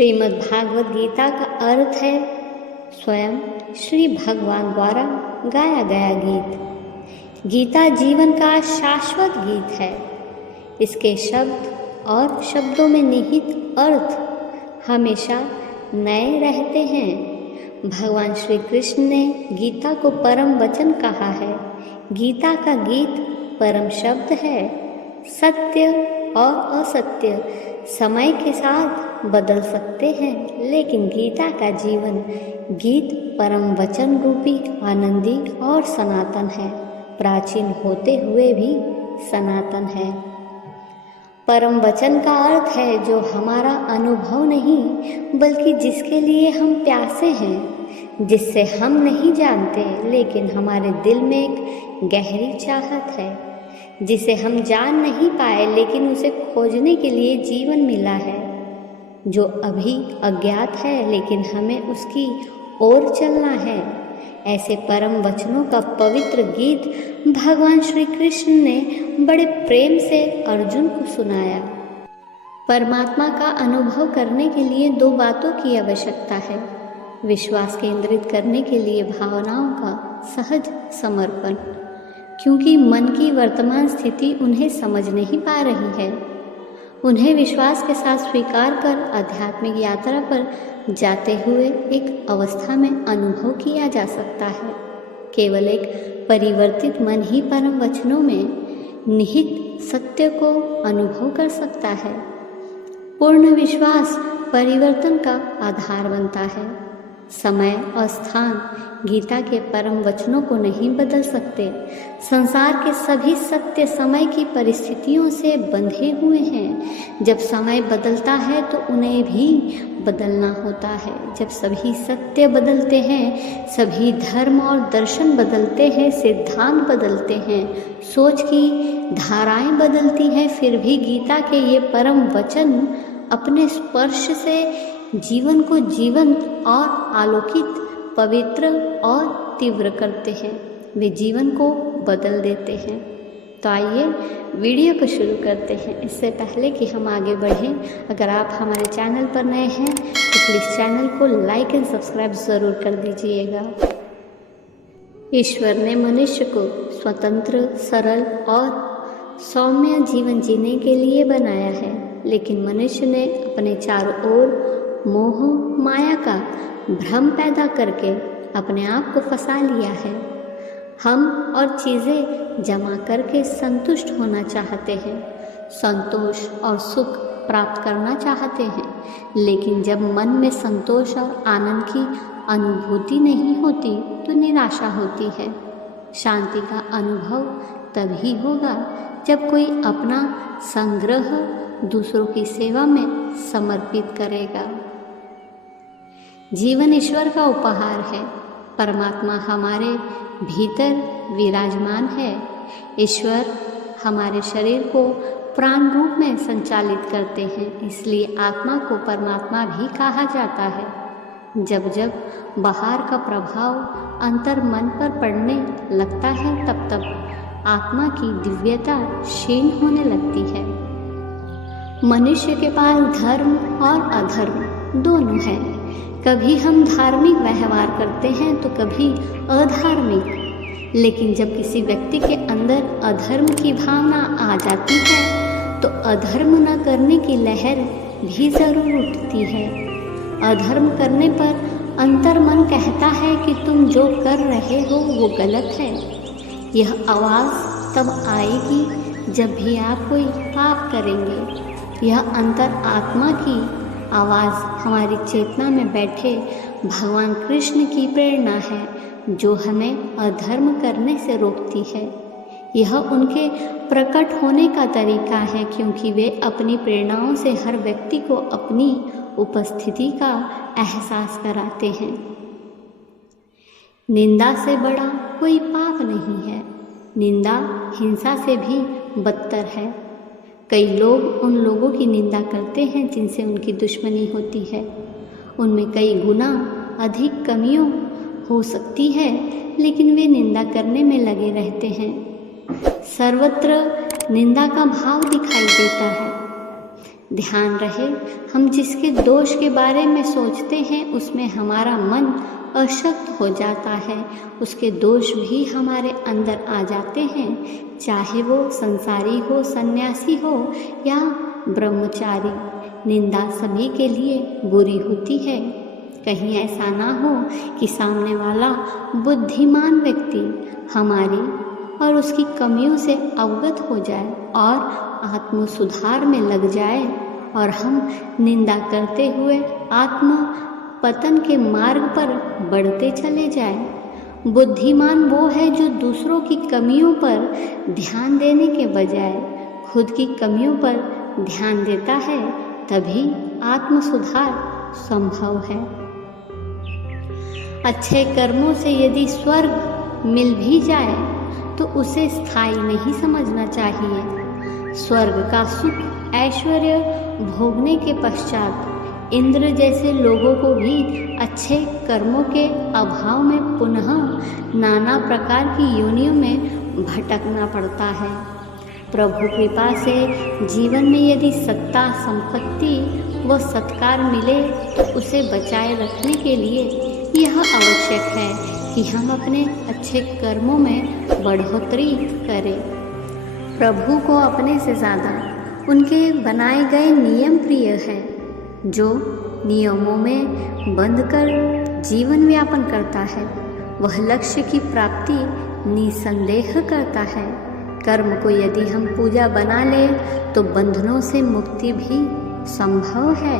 श्रीमद् भागवत गीता का अर्थ है स्वयं श्री भगवान द्वारा गाया गया गीत। गीता जीवन का शाश्वत गीत है। इसके शब्द और शब्दों में निहित अर्थ हमेशा नए रहते हैं। भगवान श्री कृष्ण ने गीता को परम वचन कहा है। गीता का गीत परम शब्द है। सत्य और असत्य समय के साथ बदल सकते हैं, लेकिन गीता का जीवन गीत परम वचन रूपी आनंदी और सनातन है। प्राचीन होते हुए भी सनातन है। परम वचन का अर्थ है जो हमारा अनुभव नहीं बल्कि जिसके लिए हम प्यासे हैं, जिससे हम नहीं जानते लेकिन हमारे दिल में एक गहरी चाहत है, जिसे हम जान नहीं पाए लेकिन उसे खोजने के लिए जीवन मिला है, जो अभी अज्ञात है लेकिन हमें उसकी ओर चलना है। ऐसे परम वचनों का पवित्र गीत भगवान श्री कृष्ण ने बड़े प्रेम से अर्जुन को सुनाया। परमात्मा का अनुभव करने के लिए दो बातों की आवश्यकता है। विश्वास केंद्रित करने के लिए भावनाओं का सहज समर्पण, क्योंकि मन की वर्तमान स्थिति उन्हें समझ नहीं पा रही है। उन्हें विश्वास के साथ स्वीकार कर आध्यात्मिक यात्रा पर जाते हुए एक अवस्था में अनुभव किया जा सकता है। केवल एक परिवर्तित मन ही परम वचनों में निहित सत्य को अनुभव कर सकता है। पूर्ण विश्वास परिवर्तन का आधार बनता है। समय और स्थान गीता के परम वचनों को नहीं बदल सकते। संसार के सभी सत्य समय की परिस्थितियों से बंधे हुए हैं। जब समय बदलता है तो उन्हें भी बदलना होता है। जब सभी सत्य बदलते हैं, सभी धर्म और दर्शन बदलते हैं, सिद्धांत बदलते हैं, सोच की धाराएं बदलती हैं, फिर भी गीता के ये परम वचन अपने स्पर्श से जीवन को जीवंत और आलोकित, पवित्र और तीव्र करते हैं। वे जीवन को बदल देते हैं। तो आइए वीडियो को शुरू करते हैं। इससे पहले कि हम आगे बढ़ें, अगर आप हमारे चैनल पर नए हैं तो प्लीज़ चैनल को लाइक एंड सब्सक्राइब ज़रूर कर दीजिएगा। ईश्वर ने मनुष्य को स्वतंत्र, सरल और सौम्य जीवन जीने के लिए बनाया है, लेकिन मनुष्य ने अपने चारों ओर मोह माया का भ्रम पैदा करके अपने आप को फंसा लिया है। हम और चीज़ें जमा करके संतुष्ट होना चाहते हैं, संतोष और सुख प्राप्त करना चाहते हैं, लेकिन जब मन में संतोष और आनंद की अनुभूति नहीं होती तो निराशा होती है। शांति का अनुभव तभी होगा जब कोई अपना संग्रह दूसरों की सेवा में समर्पित करेगा। जीवन ईश्वर का उपहार है। परमात्मा हमारे भीतर विराजमान है। ईश्वर हमारे शरीर को प्राण रूप में संचालित करते हैं, इसलिए आत्मा को परमात्मा भी कहा जाता है। जब जब बाहर का प्रभाव अंतर मन पर पड़ने लगता है, तब तब आत्मा की दिव्यता क्षीण होने लगती है। मनुष्य के पास धर्म और अधर्म दोनों हैं। कभी हम धार्मिक व्यवहार करते हैं तो कभी अधार्मिक, लेकिन जब किसी व्यक्ति के अंदर अधर्म की भावना आ जाती है तो अधर्म न करने की लहर भी जरूर उठती है। अधर्म करने पर अंतर्मन कहता है कि तुम जो कर रहे हो वो गलत है। यह आवाज़ तब आएगी जब भी आप कोई पाप करेंगे। यह अंतर आत्मा की आवाज़ हमारी चेतना में बैठे भगवान कृष्ण की प्रेरणा है, जो हमें अधर्म करने से रोकती है। यह उनके प्रकट होने का तरीका है, क्योंकि वे अपनी प्रेरणाओं से हर व्यक्ति को अपनी उपस्थिति का एहसास कराते हैं। निंदा से बड़ा कोई पाप नहीं है। निंदा हिंसा से भी बदतर है। कई लोग उन लोगों की निंदा करते हैं जिनसे उनकी दुश्मनी होती है। उनमें कई गुना अधिक कमियों हो सकती है, लेकिन वे निंदा करने में लगे रहते हैं। सर्वत्र निंदा का भाव दिखाई देता है। ध्यान रहे, हम जिसके दोष के बारे में सोचते हैं उसमें हमारा मन अशक्त हो जाता है, उसके दोष भी हमारे अंदर आ जाते हैं, चाहे वो संसारी हो, सन्यासी हो या ब्रह्मचारी। निंदा सभी के लिए बुरी होती है। कहीं ऐसा ना हो कि सामने वाला बुद्धिमान व्यक्ति हमारी और उसकी कमियों से अवगत हो जाए और आत्म सुधार में लग जाए और हम निंदा करते हुए आत्म पतन के मार्ग पर बढ़ते चले जाएं। बुद्धिमान वो है जो दूसरों की कमियों पर ध्यान देने के बजाय खुद की कमियों पर ध्यान देता है, तभी आत्म सुधार संभव है। अच्छे कर्मों से यदि स्वर्ग मिल भी जाए तो उसे स्थायी नहीं समझना चाहिए। स्वर्ग का सुख ऐश्वर्य भोगने के पश्चात इंद्र जैसे लोगों को भी अच्छे कर्मों के अभाव में पुनः नाना प्रकार की योनियों में भटकना पड़ता है। प्रभु कृपा से जीवन में यदि सत्ता, संपत्ति व सत्कार मिले तो उसे बचाए रखने के लिए यह आवश्यक है कि हम अपने अच्छे कर्मों में बढ़ोतरी करें। प्रभु को अपने से ज़्यादा उनके बनाए गए नियम प्रिय हैं। जो नियमों में बंधकर जीवन व्यापन करता है वह लक्ष्य की प्राप्ति निसंदेह करता है। कर्म को यदि हम पूजा बना लें तो बंधनों से मुक्ति भी संभव है।